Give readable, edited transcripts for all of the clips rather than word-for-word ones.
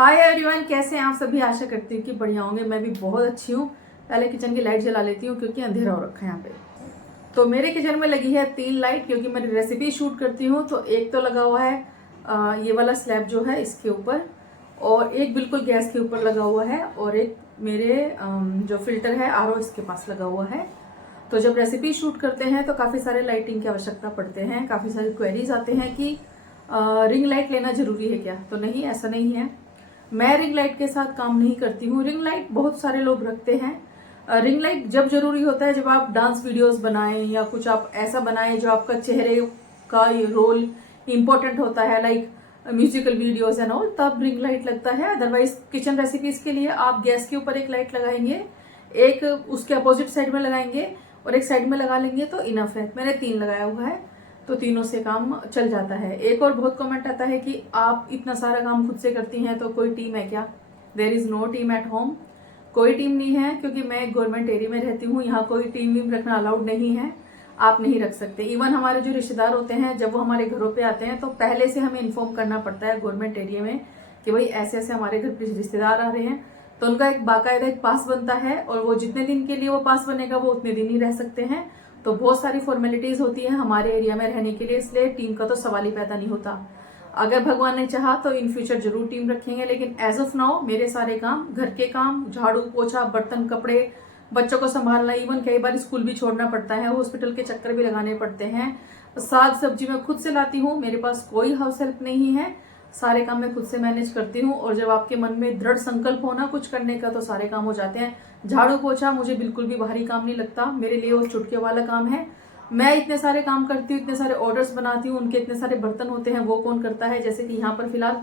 Hi everyone, कैसे हैं आप सभी। आशा करती हूँ कि बढ़िया होंगे। मैं भी बहुत अच्छी हूँ। पहले किचन की लाइट जला लेती हूँ क्योंकि अंधेरा हो रखा है यहाँ पे। तो मेरे किचन में लगी है 3 लाइट क्योंकि मैं रेसिपी शूट करती हूँ। तो एक तो लगा हुआ है ये वाला स्लैब जो है इसके ऊपर, और एक बिल्कुल गैस के ऊपर लगा हुआ है, और एक मेरे जो फिल्टर है आरओ इसके पास लगा हुआ है। तो जब रेसिपी शूट करते हैं तो काफ़ी सारे लाइटिंग की आवश्यकता पड़ते हैं। काफ़ी सारी क्वेरीज आते हैं कि रिंग लाइट लेना जरूरी है क्या। तो नहीं, ऐसा नहीं है। मैं रिंग लाइट के साथ काम नहीं करती हूँ। रिंग लाइट बहुत सारे लोग रखते हैं। रिंग लाइट जब जरूरी होता है, जब आप डांस वीडियोस बनाएं या कुछ आप ऐसा बनाएं जो आपका चेहरे का रोल इम्पोर्टेंट होता है, like musical videos and all, तब रिंग लाइट लगता है। अदरवाइज किचन रेसिपीज के लिए आप गैस के ऊपर एक लाइट लगाएंगे, एक उसके अपोजिट साइड में लगाएंगे और एक साइड में लगा लेंगे तो इनफ है। मैंने 3 लगाया हुआ है, तो तीनों से काम चल जाता है। एक और बहुत कमेंट आता है कि आप इतना सारा काम खुद से करती हैं तो कोई टीम है क्या। There is no team at home. कोई टीम नहीं है क्योंकि मैं एक गवर्नमेंट एरिया में रहती हूँ। यहाँ कोई टीम वीम रखना अलाउड नहीं है, आप नहीं रख सकते। इवन हमारे जो रिश्तेदार होते हैं, जब वो हमारे घरों पे आते हैं तो पहले से हमें इन्फॉर्म करना पड़ता है गवर्नमेंट एरिया में कि भाई ऐसे ऐसे हमारे घर पे रिश्तेदार आ रहे हैं। तो उनका एक बाकायदा एक पास बनता है, और वो जितने दिन के लिए वो पास बनेगा वो उतने दिन ही रह सकते हैं। तो बहुत सारी फॉर्मेलिटीज होती है हमारे एरिया में रहने के लिए, इसलिए टीम का तो सवाल ही पैदा नहीं होता। अगर भगवान ने चाहा तो इन फ्यूचर जरूर टीम रखेंगे, लेकिन एज ऑफ नाउ मेरे सारे काम, घर के काम, झाड़ू पोछा, बर्तन, कपड़े, बच्चों को संभालना, इवन कई बार स्कूल भी छोड़ना पड़ता है, हॉस्पिटल के चक्कर भी लगाने पड़ते हैं। साग सब्जी मैं खुद से लाती हूँ, मेरे पास कोई हाउस हेल्प नहीं है। सारे काम मैं खुद से मैनेज करती हूँ। और जब आपके मन में दृढ़ संकल्प हो ना कुछ करने का, तो सारे काम हो जाते हैं। झाड़ू पोछा मुझे बिल्कुल भी भारी काम नहीं लगता, मेरे लिए वो चुटकी वाला काम है। मैं इतने सारे काम करती हूँ, इतने सारे ऑर्डर्स बनाती हूँ, उनके इतने सारे बर्तन होते हैं, वो कौन करता है। जैसे कि यहाँ पर फिलहाल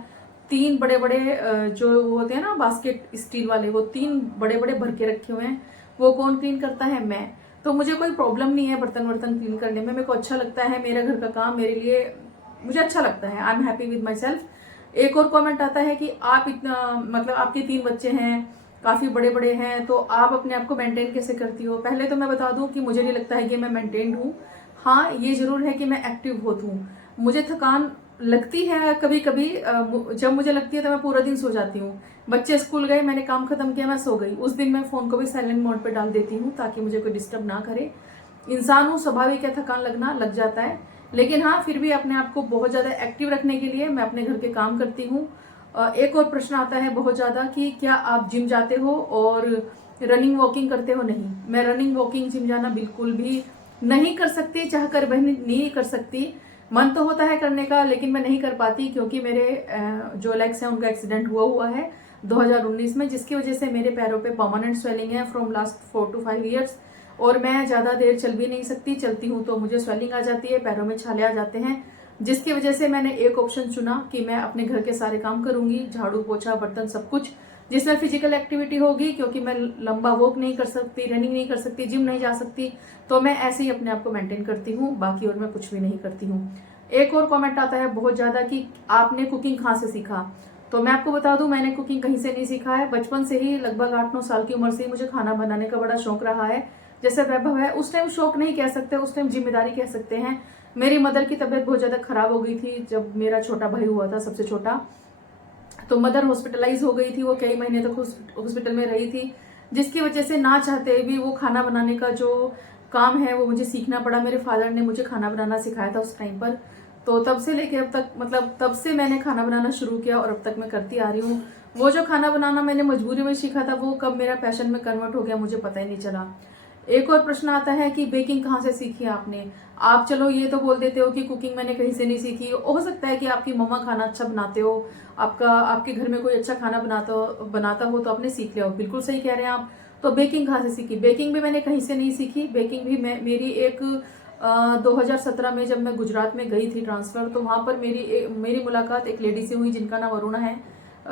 3 बड़े बड़े जो होते हैं ना बास्केट स्टील वाले, वो 3 बड़े बड़े भर के रखे हुए हैं, वो कौन क्लीन करता है, मैं। तो मुझे कोई प्रॉब्लम नहीं है बर्तन वर्तन क्लीन करने में। मेरे को अच्छा लगता है, मेरा घर का काम मेरे लिए मुझे अच्छा लगता है। I am happy with my self. एक और कमेंट आता है कि आप इतना, मतलब आपके 3 बच्चे हैं, काफी बड़े बड़े हैं, तो आप अपने आप को मेंटेन कैसे करती हो। पहले तो मैं बता दूं कि मुझे नहीं लगता है कि मैं मेंटेन्ड हूँ। हाँ, ये जरूर है कि मैं एक्टिव होती हूँ। मुझे थकान लगती है कभी कभी, जब मुझे लगती है तो मैं पूरा दिन सो जाती हूँ। बच्चे स्कूल गए, मैंने काम खत्म किया, मैं सो गई, उस दिन मैं फोन को भी साइलेंट मोड पे डाल देती हूँ ताकि मुझे कोई डिस्टर्ब ना करे। इंसान हूँ, स्वाभाविक है, थकान लगना लग जाता है। लेकिन हाँ, फिर भी अपने आप को बहुत ज्यादा एक्टिव रखने के लिए मैं अपने घर के काम करती हूँ। एक और प्रश्न आता है बहुत ज्यादा कि क्या आप जिम जाते हो और रनिंग वॉकिंग करते हो। नहीं, मैं रनिंग वॉकिंग जिम जाना बिल्कुल भी नहीं कर सकती, चाह कर वह नहीं कर सकती। मन तो होता है करने का, लेकिन मैं नहीं कर पाती क्योंकि मेरे जो लेग्स हैं उनका एक्सीडेंट हुआ है 2019 में, जिसकी वजह से मेरे पैरों पे परमानेंट स्वेलिंग है फ्रॉम लास्ट 4 to 5 ईयर्स। और मैं ज्यादा देर चल भी नहीं सकती, चलती हूँ तो मुझे स्वेलिंग आ जाती है, पैरों में छाले आ जाते हैं, जिसकी वजह से मैंने एक ऑप्शन चुना कि मैं अपने घर के सारे काम करूंगी, झाड़ू पोछा बर्तन सब कुछ, जिसमें फिजिकल एक्टिविटी होगी। क्योंकि मैं लंबा वॉक नहीं कर सकती, रनिंग नहीं कर सकती, जिम नहीं जा सकती, तो मैं ऐसे ही अपने आप को मेंटेन करती हूँ, बाकी और मैं कुछ भी नहीं करती हूँ। एक और कमेंट आता है बहुत ज्यादा कि आपने कुकिंग कहाँ से सीखा। तो मैं आपको बता दूं, मैंने कुकिंग कहीं से नहीं सीखा है। बचपन से ही, लगभग 8-9 साल की उम्र से ही मुझे खाना बनाने का बड़ा शौक रहा है। जैसे वैभव है, उस टाइम शौक नहीं कह सकते, उस टाइम जिम्मेदारी कह सकते हैं। मेरी मदर की तबीयत बहुत ज्यादा खराब हो गई थी जब मेरा छोटा भाई हुआ था, सबसे छोटा। तो मदर हॉस्पिटलाइज हो गई थी, वो कई महीने तक हॉस्पिटल में रही थी, जिसकी वजह से ना चाहते भी वो खाना बनाने का जो काम है वो मुझे सीखना पड़ा। मेरे फादर ने मुझे खाना बनाना सिखाया था उस टाइम पर। तो तब से लेके अब तक, मतलब तब से मैंने खाना बनाना शुरू किया और अब तक मैं करती आ रही हूँ। वो जो खाना बनाना मैंने मजबूरी में सीखा था, वो कब मेरा पैशन में कन्वर्ट हो गया मुझे पता ही नहीं चला। एक और प्रश्न आता है कि बेकिंग कहाँ से सीखी आपने। आप चलो ये तो बोल देते हो कि कुकिंग मैंने कहीं से नहीं सीखी, हो सकता है कि आपकी मम्मा खाना अच्छा बनाते हो, आपके घर में कोई अच्छा खाना बनाता हो तो आपने सीख लिया हो। बिल्कुल सही कह रहे हैं आप। तो बेकिंग कहाँ से सीखी। बेकिंग भी मैंने कहीं से नहीं सीखी। बेकिंग भी मेरी एक 2017 में जब मैं गुजरात में गई थी ट्रांसफर, तो वहां पर मेरी मुलाकात एक लेडी से हुई जिनका नाम अरुणा है।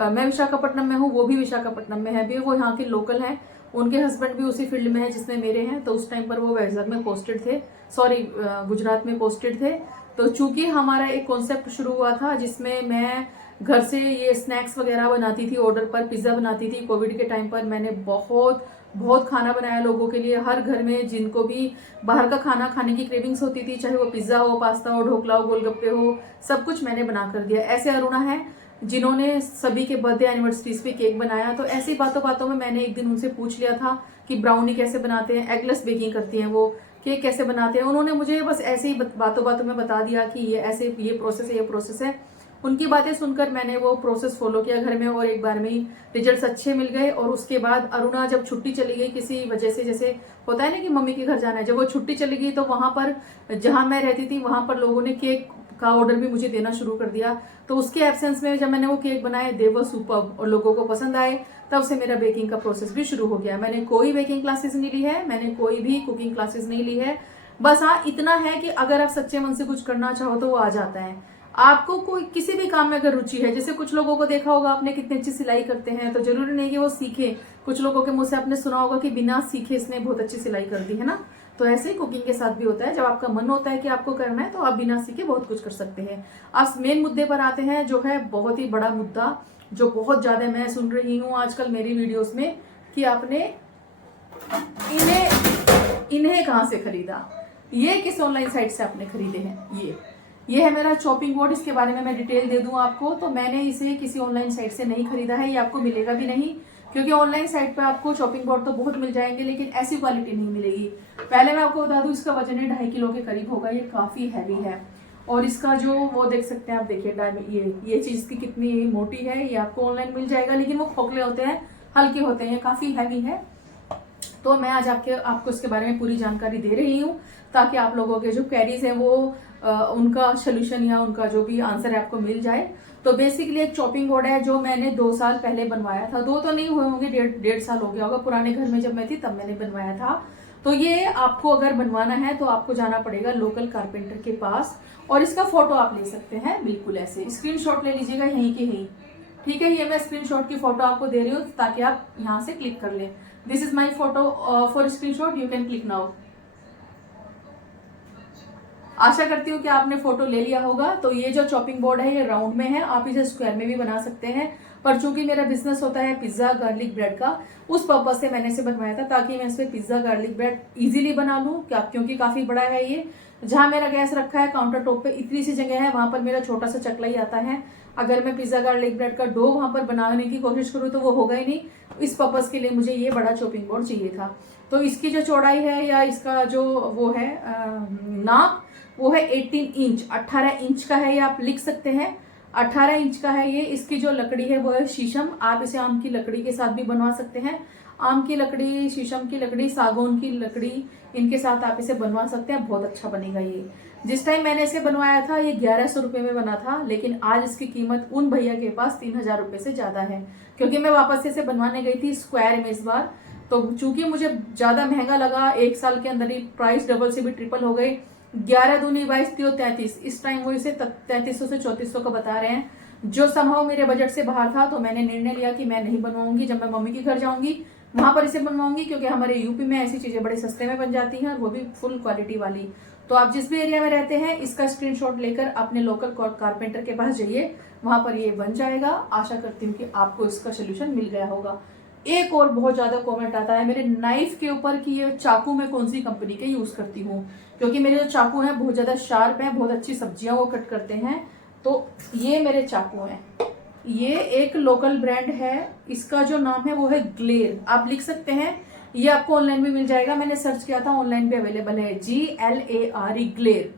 मैं विशाखापट्टनम में हूँ, वो भी विशाखापट्टनम में है भी, वो यहाँ के लोकल हैं। उनके हस्बैंड भी उसी फील्ड में है जिसमें मेरे हैं। तो उस टाइम पर वो वैजाग में पोस्टेड थे, सॉरी गुजरात में पोस्टेड थे। तो चूंकि हमारा एक कॉन्सेप्ट शुरू हुआ था जिसमें मैं घर से ये स्नैक्स वगैरह बनाती थी, ऑर्डर पर पिज्जा बनाती थी। कोविड के टाइम पर मैंने बहुत बहुत खाना बनाया लोगों के लिए। हर घर में जिनको भी बाहर का खाना खाने की क्रेविंग्स होती थी, चाहे वो पिज्जा हो, पास्ता हो, ढोकला हो, गोलगप्पे हो, सब कुछ मैंने बना कर दिया। ऐसे अरुणा है, जिन्होंने सभी के बर्थडे एनिवर्सरीज पे केक बनाया। तो ऐसी बातों बातों में मैंने एक दिन उनसे पूछ लिया था कि ब्राउनी कैसे बनाते हैं, एगलेस बेकिंग करती हैं वो, केक कैसे बनाते हैं। उन्होंने मुझे बस ऐसे ही बातों बातों में बता दिया कि ये ऐसे ये प्रोसेस है। उनकी बातें सुनकर मैंने वो प्रोसेस फॉलो किया घर में और एक बार में ही रिजल्ट्स अच्छे मिल गए। और उसके बाद अरुणा जब छुट्टी चली गई किसी वजह से, जैसे होता है ना कि मम्मी के घर जाना है, जब वो छुट्टी चली गई तो वहां पर जहां मैं रहती थी वहां पर लोगों ने केक का ऑर्डर भी मुझे देना शुरू कर दिया। तो उसके एब्सेंस में जब मैंने वो केक बनाए दे वर सुपर्ब और लोगों को पसंद आए, तब से मेरा बेकिंग का प्रोसेस भी शुरू हो गया। मैंने कोई बेकिंग क्लासेस नहीं ली है, मैंने कोई भी कुकिंग क्लासेस नहीं ली है। बस हाँ इतना है कि अगर आप सच्चे मन से कुछ करना चाहो तो वो आ जाता है। आपको कोई किसी भी काम में अगर रुचि है, जैसे कुछ लोगों को देखा होगा आपने कितनी अच्छी सिलाई करते हैं, तो जरूरी नहीं कि वो सीखे। कुछ लोगों के मुंह से आपने सुना होगा कि बिना सीखे इसने बहुत अच्छी सिलाई कर दी है ना। तो ऐसे ही कुकिंग के साथ भी होता है, जब आपका मन होता है कि आपको करना है तो आप बिना सीखे बहुत कुछ कर सकते हैं। आप मेन मुद्दे पर आते हैं, जो है बहुत ही बड़ा मुद्दा, जो बहुत ज्यादा मैं सुन रही हूँ आजकल मेरी वीडियोस में, कि आपने इन्हें कहाँ से खरीदा, ये किस ऑनलाइन साइट से आपने खरीदे हैं। ये है मेरा चॉपिंग बोर्ड। इसके बारे में मैं डिटेल दे दूं आपको। तो मैंने इसे किसी ऑनलाइन साइट से नहीं खरीदा है, ये आपको मिलेगा भी नहीं, क्योंकि ऑनलाइन साइट पे आपको चॉपिंग बोर्ड तो बहुत मिल जाएंगे लेकिन ऐसी क्वालिटी नहीं मिलेगी। पहले मैं आपको बता दूं इसका वजन है 2.5 किलो के करीब होगा, ये काफी हैवी है। और इसका जो वो देख सकते हैं आप, देखिए ये चीज की कितनी मोटी है, ये आपको ऑनलाइन मिल जाएगा, लेकिन वो खोखले होते हैं, हल्के होते हैं, काफी हैवी है। तो मैं आज आपको इसके बारे में पूरी जानकारी दे रही हूँ, ताकि आप लोगों के जो क्वेरीज है वो उनका सोल्यूशन या उनका जो भी आंसर है आपको मिल जाए। तो बेसिकली एक चॉपिंग बोर्ड है जो मैंने 2 साल पहले बनवाया था, 2 तो नहीं हुए होंगे, 1.5 साल हो गया होगा। पुराने घर में जब मैं थी तब मैंने बनवाया था। तो ये आपको अगर बनवाना है तो आपको जाना पड़ेगा लोकल कारपेंटर के पास, और इसका फोटो आप ले सकते हैं बिल्कुल ऐसे, स्क्रीनशॉट ले लीजिएगा यहीं के यहीं, ठीक है। ये मैं स्क्रीनशॉट की फोटो आपको दे रही हूँ ताकि आप यहाँ से क्लिक कर लें। This is my photo for screenshot, you can click now. आशा करती हूँ कि आपने फोटो ले लिया होगा। तो ये जो चॉपिंग बोर्ड है ये राउंड में है, आप इसे स्क्वायर में भी बना सकते हैं, पर चूंकि मेरा बिजनेस होता है पिज्जा गार्लिक ब्रेड का, उस पर्पज से मैंने इसे बनवाया था ताकि मैं इसमें पिज्जा गार्लिक ब्रेड इजीली बना लूं, क्योंकि काफी बड़ा है ये। जहां मेरा गैस रखा है काउंटर टॉप पे इतनी सी जगह है, वहां पर मेरा छोटा सा चकला ही आता है। अगर मैं पिज्जा गार्लिक ब्रेड का डो वहां पर बनाने की कोशिश करूँ तो वो होगा ही नहीं। इस पर्पज के लिए मुझे ये बड़ा चॉपिंग बोर्ड चाहिए था। तो इसकी जो चौड़ाई है या इसका जो वो है नाप, वो है 18 इंच, 18 इंच का है, ये आप लिख सकते हैं 18 इंच का है ये। इसकी जो लकड़ी है वो है शीशम, आप इसे आम की लकड़ी के साथ भी बनवा सकते हैं। आम की लकड़ी, शीशम की लकड़ी, सागौन की लकड़ी, इनके साथ आप इसे बनवा सकते हैं, बहुत अच्छा बनेगा ये। जिस टाइम मैंने इसे बनवाया था ये 1100 रुपए में बना था, लेकिन आज इसकी कीमत उन भैया के पास 3000 रुपए से ज्यादा है, क्योंकि मैं वापस से इसे बनवाने गई थी स्क्वायर में इस बार। तो चूंकि मुझे ज्यादा महंगा लगा, 1 साल के अंदर ही प्राइस डबल से भी ट्रिपल हो गई। 11 दूनी 22 3 33, इस टाइम वो इसे 3300 से 3400 का बता रहे हैं, जो संभव मेरे बजट से बाहर था। तो मैंने निर्णय लिया कि मैं नहीं बनवाऊंगी, जब मैं मम्मी के घर जाऊंगी वहां पर इसे बनवाऊंगी, क्योंकि हमारे यूपी में ऐसी चीजें बड़े सस्ते में बन जाती हैं और वो भी फुल क्वालिटी वाली। तो आप जिस भी एरिया में रहते हैं इसका स्क्रीनशॉट लेकर अपने लोकल कारपेंटर के पास जाइए, वहां पर ये बन जाएगा। आशा करती हूँ कि आपको इसका सोल्यूशन मिल गया होगा। एक और बहुत ज्यादा कमेंट आता है मेरे नाइफ के ऊपर कि ये चाकू मैं कौन सी कंपनी के यूज करती हूँ, क्योंकि मेरे जो चाकू हैं बहुत ज्यादा शार्प हैं, बहुत अच्छी सब्जियां वो कट करते हैं। तो ये मेरे चाकू हैं, ये एक लोकल ब्रांड है, इसका जो नाम है वो है ग्लेर, आप लिख सकते हैं। ये आपको ऑनलाइन भी मिल जाएगा, मैंने सर्च किया था, ऑनलाइन भी अवेलेबल है, GLARE ग्लेर।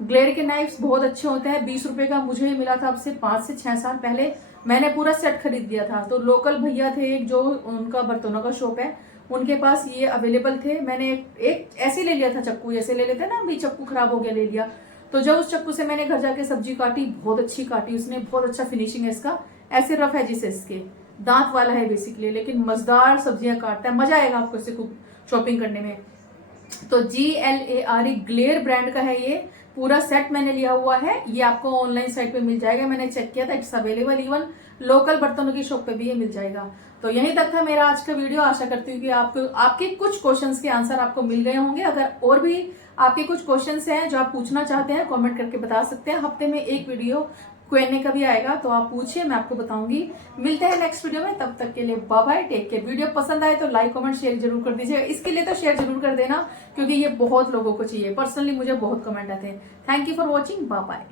ग्लेर के नाइफ्स बहुत अच्छे होते हैं। 20 रुपए का मुझे मिला था अब से 5 से 6 साल पहले, मैंने पूरा सेट खरीद दिया था। तो लोकल भैया थे एक, जो उनका बर्तनों का शॉप है, उनके पास ये अवेलेबल थे। मैंने एक ऐसे ले लिया था चक्कू, जैसे ले लेते हैं ना, अभी चक्कू खराब हो गया ले लिया। तो जब उस चक्कू से मैंने घर जाके सब्जी काटी, बहुत अच्छी काटी उसने, बहुत अच्छा फिनिशिंग है इसका। ऐसे रफ है जिसे, इसके दांत वाला है बेसिकली, लेकिन मजेदार सब्जियां काटता है, मजा आएगा आपको इससे शॉपिंग करने में। तो GLARE ग्लेर ब्रांड का है ये, पूरा सेट मैंने लिया हुआ है। ये आपको ऑनलाइन साइट पे मिल जाएगा, मैंने चेक किया था, इट्स अवेलेबल, इवन लोकल बर्तनों की शॉप पे भी ये मिल जाएगा। तो यहीं तक था मेरा आज का वीडियो। आशा करती हूँ कि आपको आपके कुछ क्वेश्चंस के आंसर आपको मिल गए होंगे। अगर और भी आपके कुछ क्वेश्चंस हैं जो आप पूछना चाहते हैं, कमेंट करके बता सकते हैं। हफ्ते में एक वीडियो Q&A का भी आएगा, तो आप पूछिए, मैं आपको बताऊंगी। मिलते हैं नेक्स्ट वीडियो में, तब तक के लिए bye bye, take care. Video पसंद आए तो लाइक कमेंट शेयर जरूर कर दीजिएगा, इसके लिए तो शेयर जरूर कर देना, क्योंकि ये बहुत लोगों को चाहिए। पर्सनली मुझे बहुत कमेंट आते हैं। Thank you for watching, bye bye.